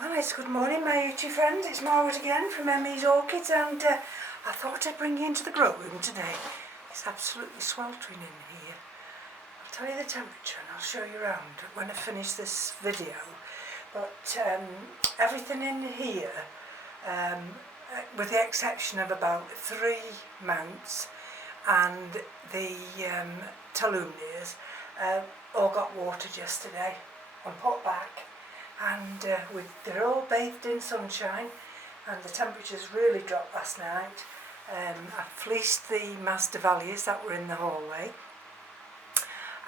Well, it's good morning, my YouTube friends. It's Margaret again from Emmy's Orchids, and I thought I'd bring you into the grow room today. It's absolutely sweltering in here. I'll tell you the temperature and I'll show you around when I finish this video. But everything in here, with the exception of about 3 mounts and the Talunias, all got watered yesterday and put back. And they're all bathed in sunshine, and the temperatures really dropped last night. I fleeced the Masdevallias that were in the hallway,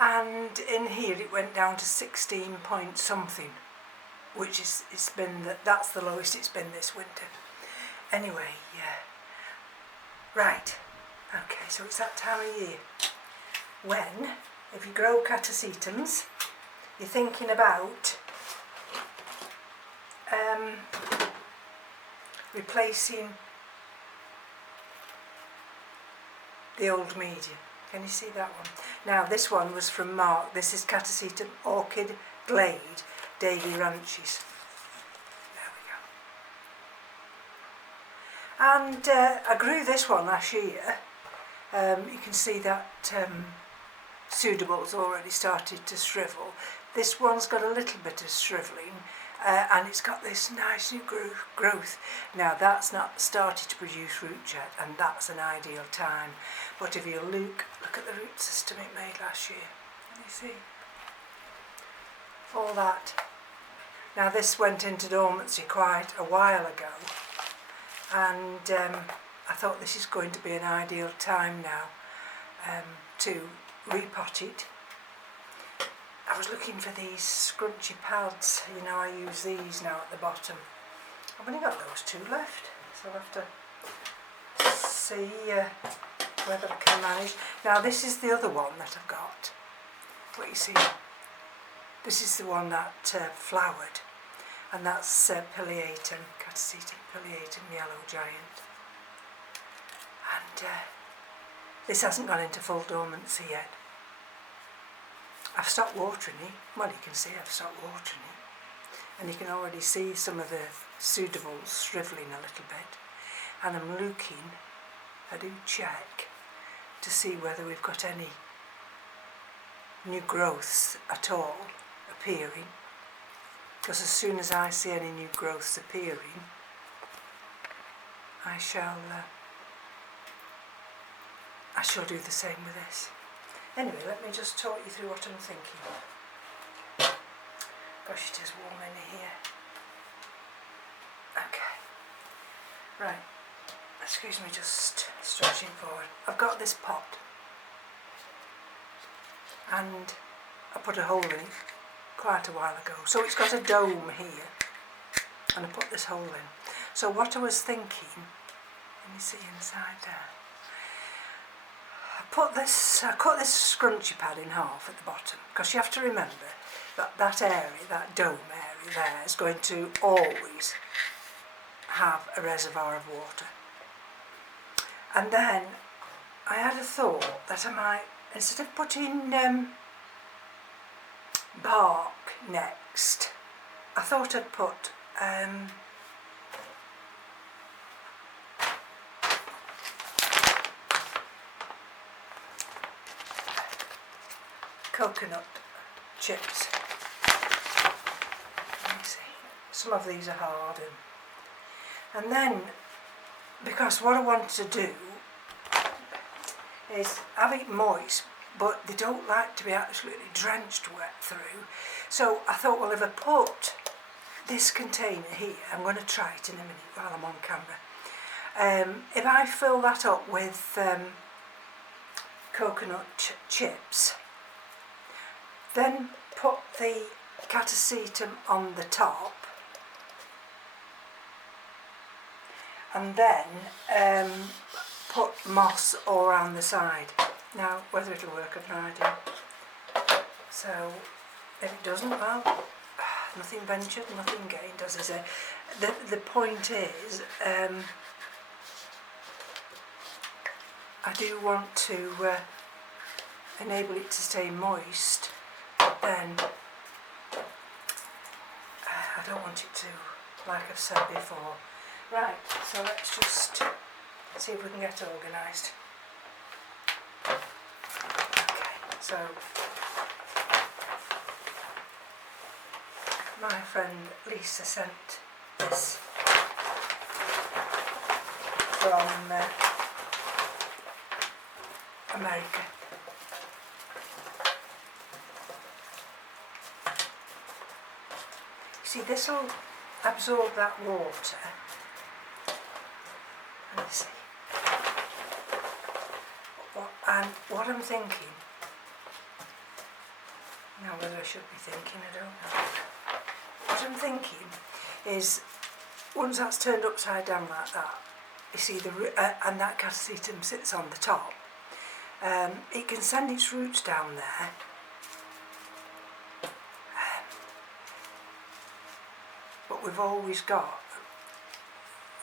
and in here it went down to 16 point something, which is that's the lowest it's been this winter. Anyway, right, okay, so it's that time of year when, if you grow Catasetums, you're thinking about replacing the old medium. Can you see that one? Now this one was from Mark. This is Catasetum Orchidglade Davie Ranches. There we go. And I grew this one last year. You can see that pseudoballs already started to shrivel. This one's got a little bit of shrivelling. And it's got this nice new growth. Now that's not started to produce roots yet, and that's an ideal time. But if you look at the root system it made last year, can you see? All that. Now this went into dormancy quite a while ago, and I thought this is going to be an ideal time now to repot it. I was looking for these scrunchy pads, you know, I use these now at the bottom. I've only got those 2 left, so I'll have to see whether I can manage. Now this is the other one that I've got. What you see, this is the one that flowered, and that's Pileatum, Catasetum Pileatum Yellow Giant. And this hasn't gone into full dormancy yet. I've stopped watering it. Well, you can see I've stopped watering it, and you can already see some of the pseudoballs shrivelling a little bit. And I'm looking, I do check to see whether we've got any new growths at all appearing, because as soon as I see any new growths appearing, I shall do the same with this. Anyway, let me just talk you through what I'm thinking. Gosh, it is warm in here. Okay. Right. Excuse me, just stretching forward. I've got this pot, and I put a hole in it quite a while ago. So it's got a dome here, and I put this hole in. So what I was thinking, let me see inside there. I cut this scrunchy pad in half at the bottom, because you have to remember that that area, that dome area there, is going to always have a reservoir of water. And then I had a thought that I might, instead of putting bark next, I thought I'd put coconut chips. Let me see. Some of these are hard, and then, because what I want to do is have it moist, but they don't like to be absolutely drenched wet through. So I thought, well, if I put this container here, I'm going to try it in a minute while I'm on camera. If I fill that up with coconut chips, then put the Catasetum on the top, and then put moss all around the side. Now, whether it'll work, I've no idea. So, if it doesn't, well, nothing ventured, nothing gained, as I say. The point is, I do want to enable it to stay moist, but then I don't want it to like I've said before. Right, so let's just see if we can get organised. Okay, so my friend Lisa sent this from America. See, this will absorb that water. Let's see. And what I'm thinking, now whether I should be thinking, I don't know. What I'm thinking is, once that's turned upside down like that, you see, and that catasetum sits on the top, it can send its roots down there. But we've always got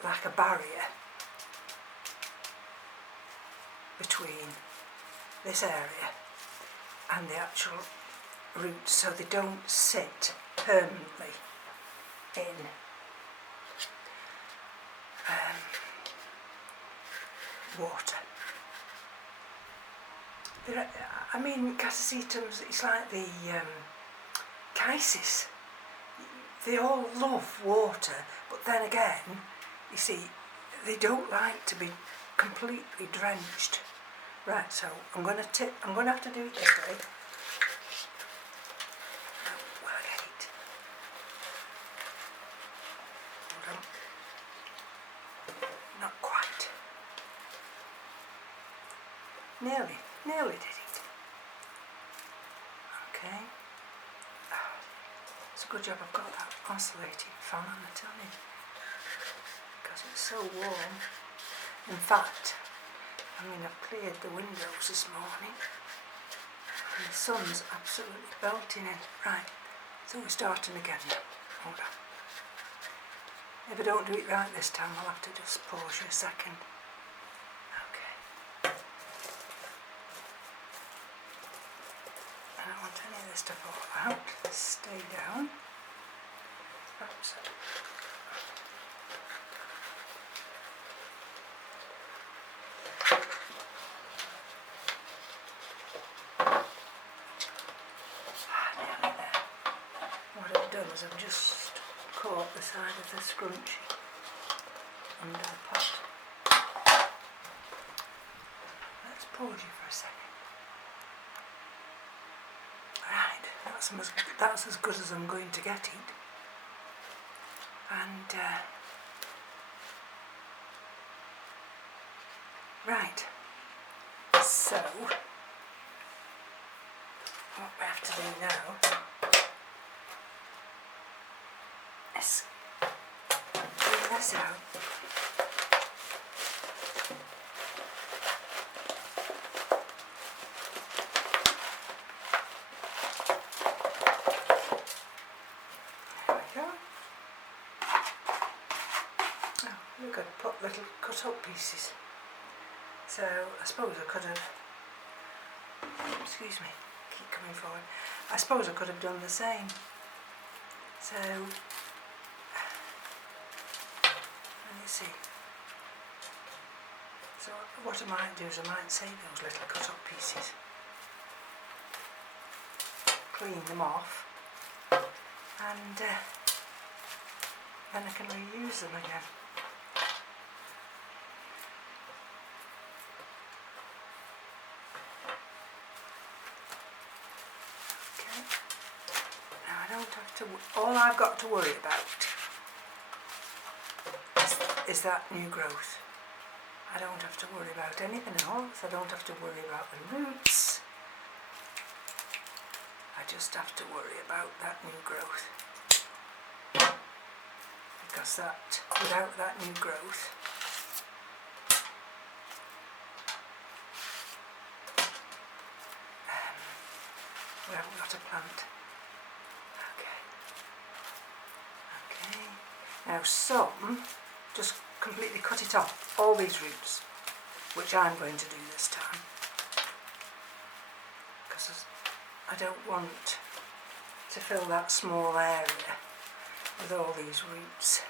like a barrier between this area and the actual roots, so they don't sit permanently in water. I mean, catasetums, it's like the chisis. They all love water, but then again, you see, they don't like to be completely drenched. Right, so I'm going to have to do it this way. Will I get it? Hold on. Not quite. Nearly did it. Okay. It's a good job I've got that oscillating fan on the tummy, because it's so warm. In fact, I've cleared the windows this morning and the sun's absolutely belting in. Right, so we're starting again now. Hold on. If I don't do it right this time, I'll have to just pause you a second. Okay. I don't want any of this to fall out. Stay down. Perhaps. Nearly there. What I've done is I've just caught the side of the scrunchie under the pot. Let's pause you for a second. Right, that's as good as I'm going to get it. And right, so what we have to do now is clean this out. We've got to put little cut up pieces, so I suppose I could have, excuse me, keep coming forward, I suppose I could have done the same. So let me see, so what I might do is I might save those little cut up pieces, clean them off, and then I can reuse them again. All I've got to worry about is that new growth. I don't have to worry about anything else. I don't have to worry about the roots. I just have to worry about that new growth. Because without that new growth, we haven't got a plant. Now some, just completely cut it off, all these roots, which I'm going to do this time, because I don't want to fill that small area with all these roots.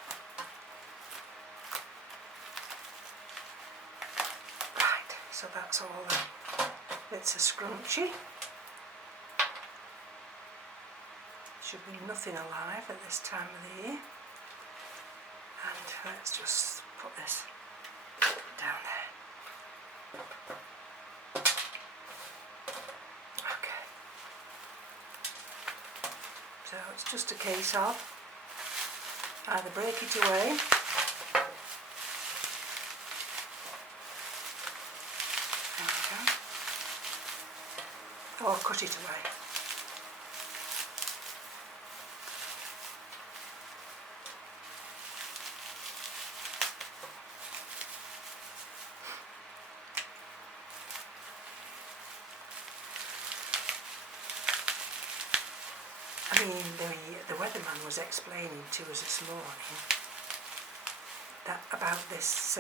Right, so that's all that. It's a scrunchie. Should be nothing alive at this time of the year. And let's just put this down there. Okay. So it's just a case of either break it away or cut it away. I mean, the weatherman was explaining to us this morning that about this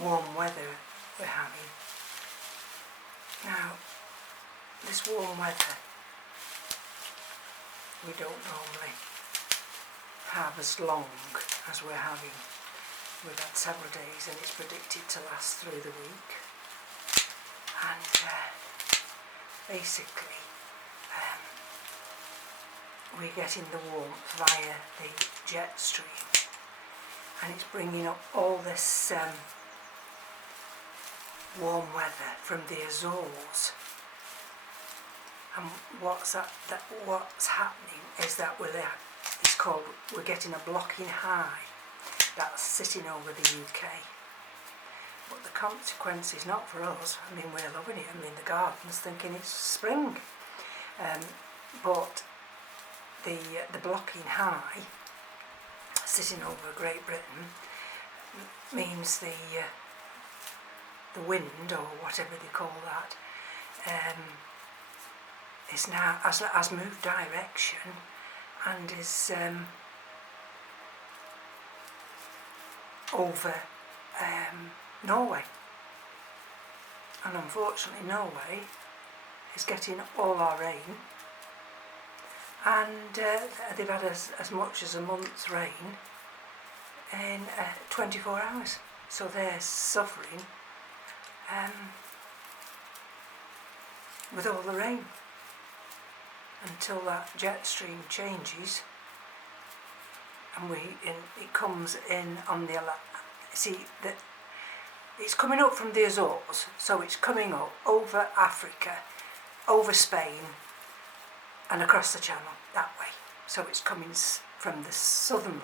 warm weather we're having. Now, this warm weather we don't normally have as long as we're having. We've had several days and it's predicted to last through the week. And basically we're getting the warmth via the jet stream, and it's bringing up all this warm weather from the Azores. And what's happening is that we're getting a blocking high that's sitting over the UK. But the consequence is not for us. I mean, we're loving it. I mean, the garden's thinking it's spring. But the blocking high sitting over Great Britain means the wind, or whatever they call that, is now has moved direction and is over Norway. And unfortunately Norway is getting all our rain, and they've had as much as a month's rain in 24 hours. So they're suffering with all the rain until that jet stream changes, and it comes in on the it's coming up from the Azores, so it's coming up over Africa, over Spain, and across the Channel that way. So it's coming from the southern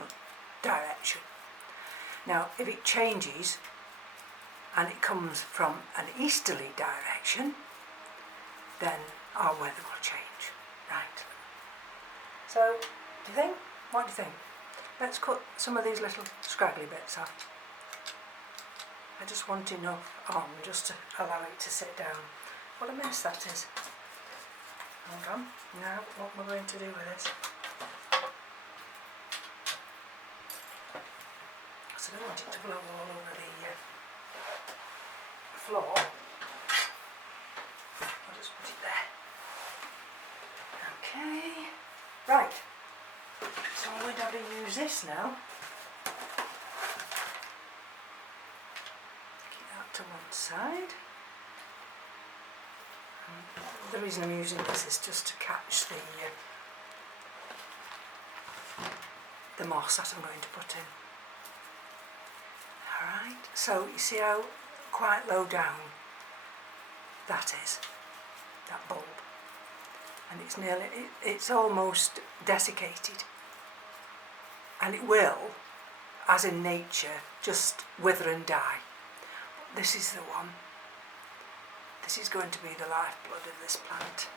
direction. Now, if it changes and it comes from an easterly direction, then our weather will change. Right. So, what do you think? Let's cut some of these little scraggly bits off. I just want enough on just to allow it to sit down. What a mess that is. Hold on. Now, what we're going to do with this. So I don't want it to blow all over the floor. I'll just put it there. Okay. Right. So I'm going to have to use this now. Keep that to one side. The reason I'm using this is just to catch the moss that I'm going to put in. Alright, so you see how quite low down that is, that bulb, and it's almost desiccated, and it will, as in nature, just wither and die. But this is the one. This is going to be the lifeblood of this plant.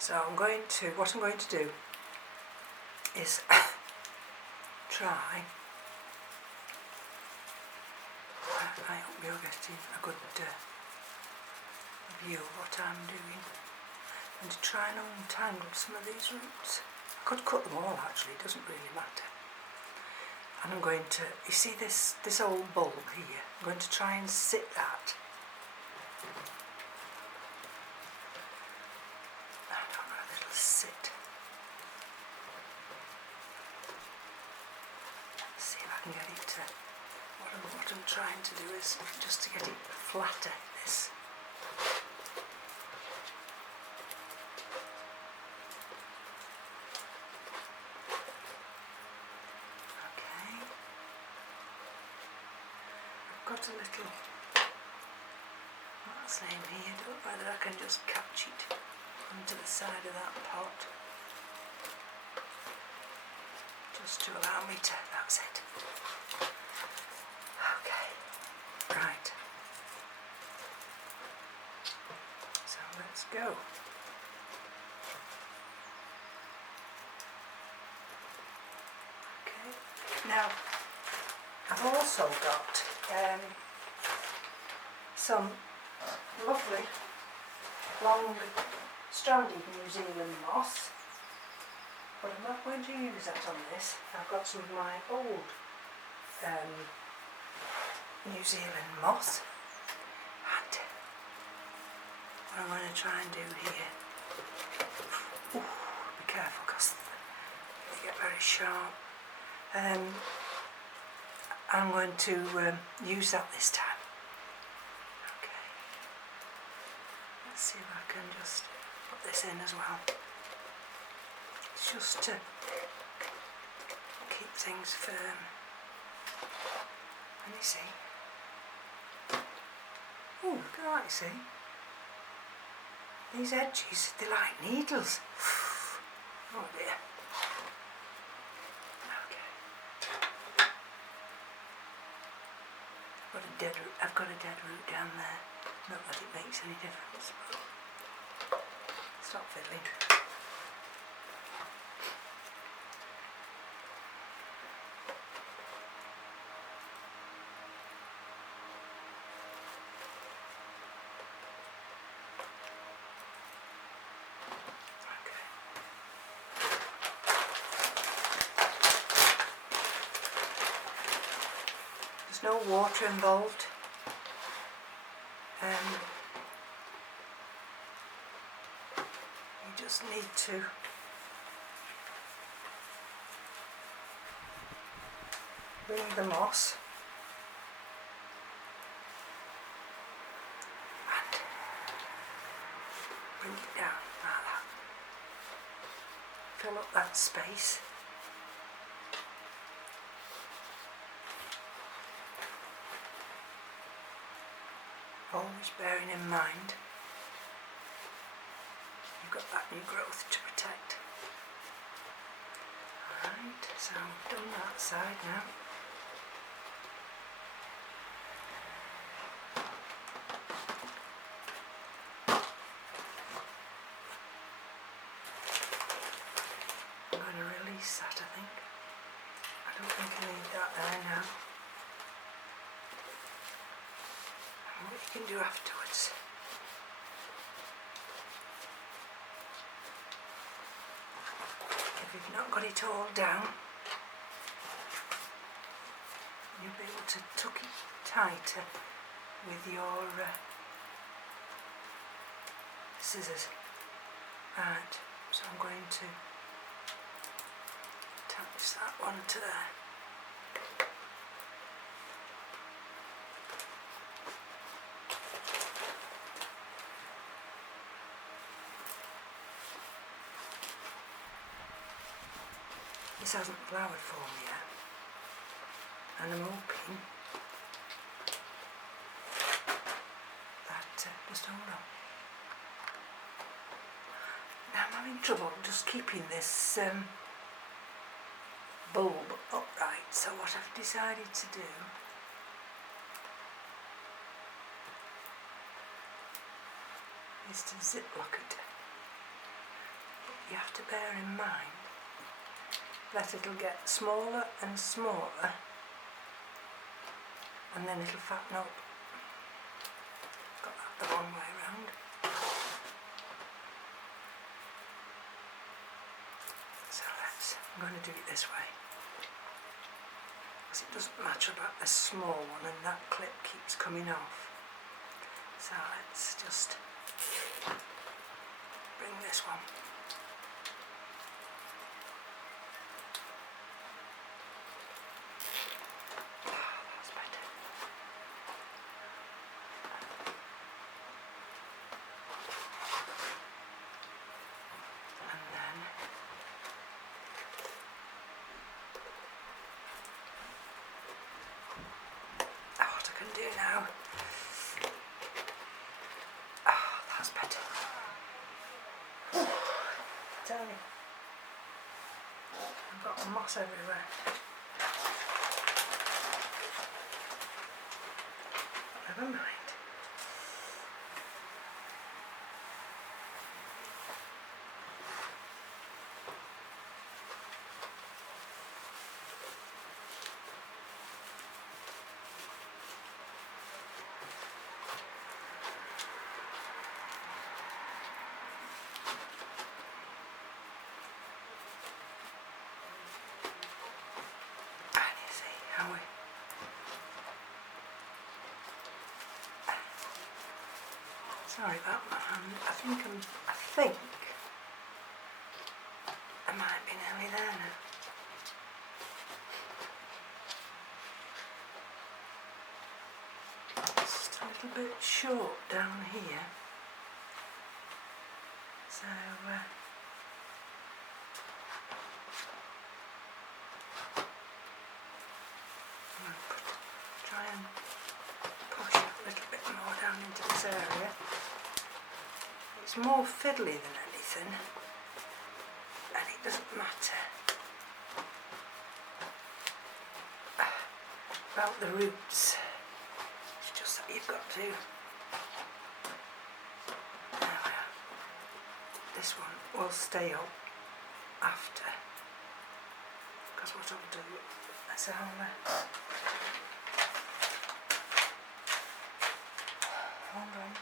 So what I'm going to do is try. I hope you're getting a good view of what I'm doing. And to try and untangle some of these roots. I could cut them all actually, it doesn't really matter. And I'm going to, you see this old bulb here, I'm going to try and sit that. I don't know if it'll sit. See if I can get it to, what I'm trying to do is just to get it flatter, this. Okay. I've got a little, what's the name here, I don't know whether I can just catch it onto the side of that pot. Just to allow me to, that's it. Okay, right. So let's go. Okay, now I've also got some lovely long stranded New Zealand moss. But I'm not going to use that on this. I've got some of my old New Zealand moss, and what I'm going to try and do here, be careful because they get very sharp. I'm going to use that this time. Okay, let's see if I can just put this in as well. Just to keep things firm. And you see, oh look at that, you see, these edges, they're like needles. Oh dear. Okay. I've got a dead root down there. Not that it makes any difference, but stop fiddling. There's no water involved. You just need to bring the moss and bring it down like that. Fill up that space. Always bearing in mind you've got that new growth to protect. Alright, so I've done that side now. I'm going to release that, I think. I don't think I need that there now. And what you can do afterwards. If you've not got it all down, you'll be able to tuck it tighter with your scissors. Right, so I'm going to attach that one to there. This hasn't flowered for me yet, and I'm hoping that, just hold on. Now I'm having trouble just keeping this bulb upright, so what I've decided to do is to zip lock it. But you have to bear in mind that it'll get smaller and smaller, and then it'll fatten up. Got that the wrong way round. So I'm going to do it this way, because it doesn't match about the small one and that clip keeps coming off. So let's just bring this one do now. Ah, that's better. Tell me. I've got moss everywhere. Never mind. How we? Sorry about that. I think I might be nearly there now. Just a little bit short down here. So try and push a little bit more down into this area. It's more fiddly than anything, and it doesn't matter about the roots. It's just that you've got to. There we are. This one will stay up after, because what I'll do is hold on.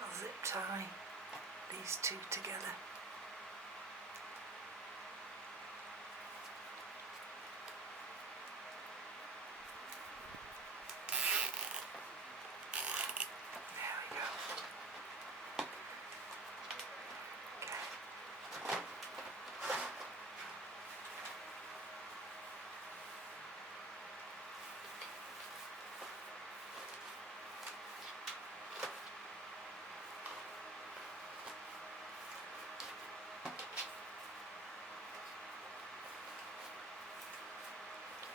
I'll zip tie these two together. There we go.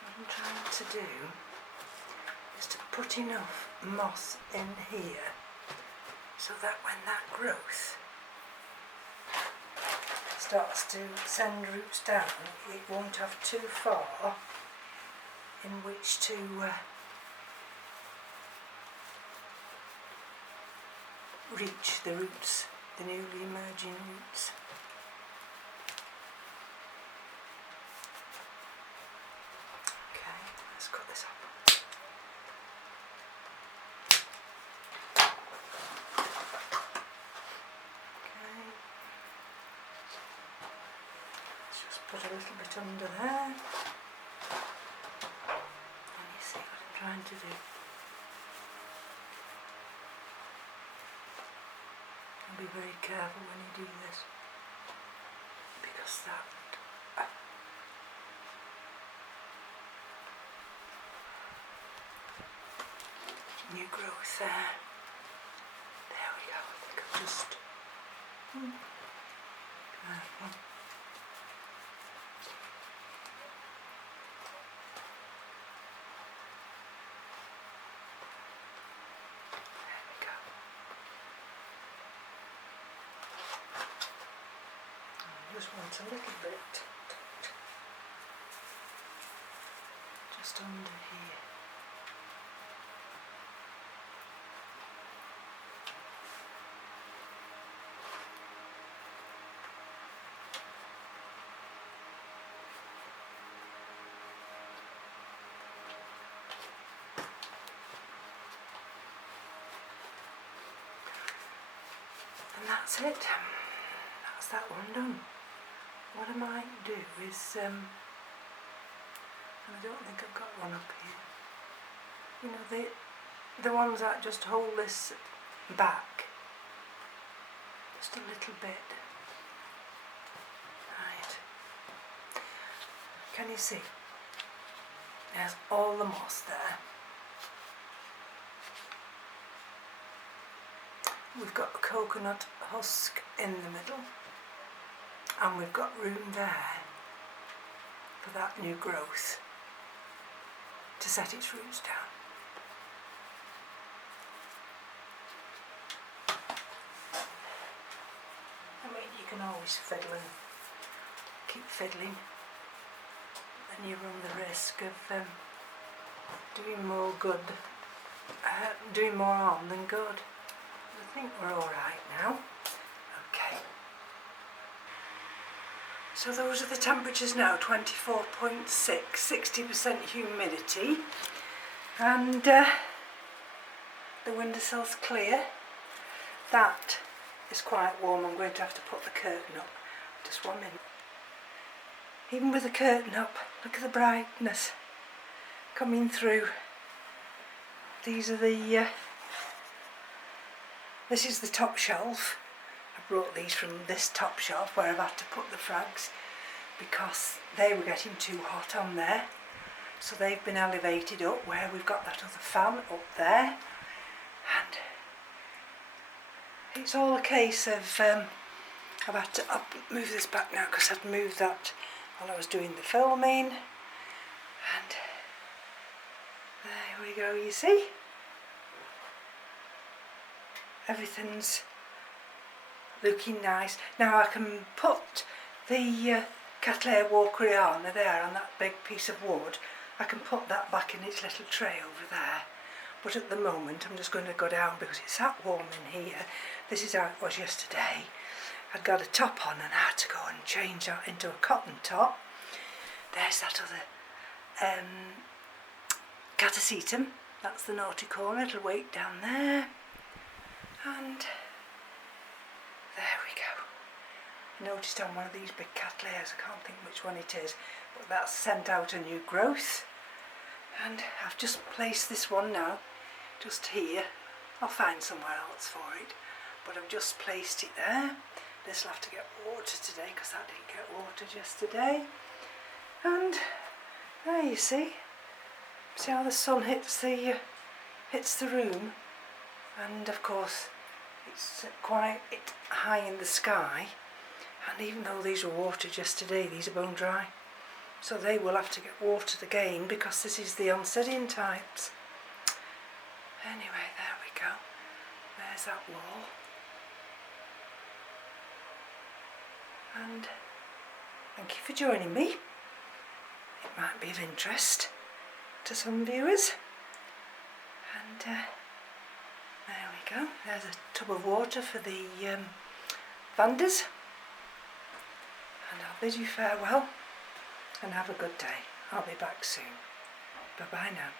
What I'm trying to do is to put enough moss in here so that when that growth starts to send roots down, it won't have too far in which to reach the roots, the newly emerging roots. Let's cut this up. Okay. Let's just put a little bit under there. And you see what I'm trying to do. And be very careful when you do this, because that new growth there. There we go. I think I'll just careful. There we go. I just want a little bit just under here. And that's it. That's that one done. What I might do is, and I don't think I've got one up here. You know, the ones that just hold this back just a little bit. Right. Can you see? There's all the moss there. We've got a coconut husk in the middle, and we've got room there for that new growth to set its roots down. I mean, you can always fiddle and keep fiddling, and you run the risk of doing more good, doing more harm than good. I think we're all right now. Okay. So those are the temperatures now, 24.6, 60% humidity, and the windowsill's clear. That is quite warm. I'm going to have to put the curtain up. Just 1 minute. Even with the curtain up, look at the brightness coming through. These are the, this is the top shelf. I brought these from this top shelf where I've had to put the frags because they were getting too hot on there. So they've been elevated up where we've got that other fan up there. And it's all a case of, I've had to move this back now because I'd moved that while I was doing the filming. And there we go, you see. Everything's looking nice. Now I can put the Catasetum Orchidglade there on that big piece of wood. I can put that back in its little tray over there. But at the moment I'm just going to go down because it's that warm in here. This is how it was yesterday. I'd got a top on and I had to go and change that into a cotton top. There's that other Catasetum. That's the naughty corner. It'll wait down there. And there we go. I noticed on one of these big cattleyas, I can't think which one it is, but that's sent out a new growth. And I've just placed this one now, just here. I'll find somewhere else for it, but I've just placed it there. This will have to get water today because that didn't get watered yesterday. And there you see how the sun hits the room, and of course it's quite high in the sky, and even though these were watered yesterday, these are bone dry. So they will have to get watered again because this is the unsetting types. Anyway, there we go. There's that wall. And thank you for joining me. It might be of interest to some viewers. And there we go. There's a tub of water for the vanders. And I'll bid you farewell and have a good day. I'll be back soon. Bye bye now.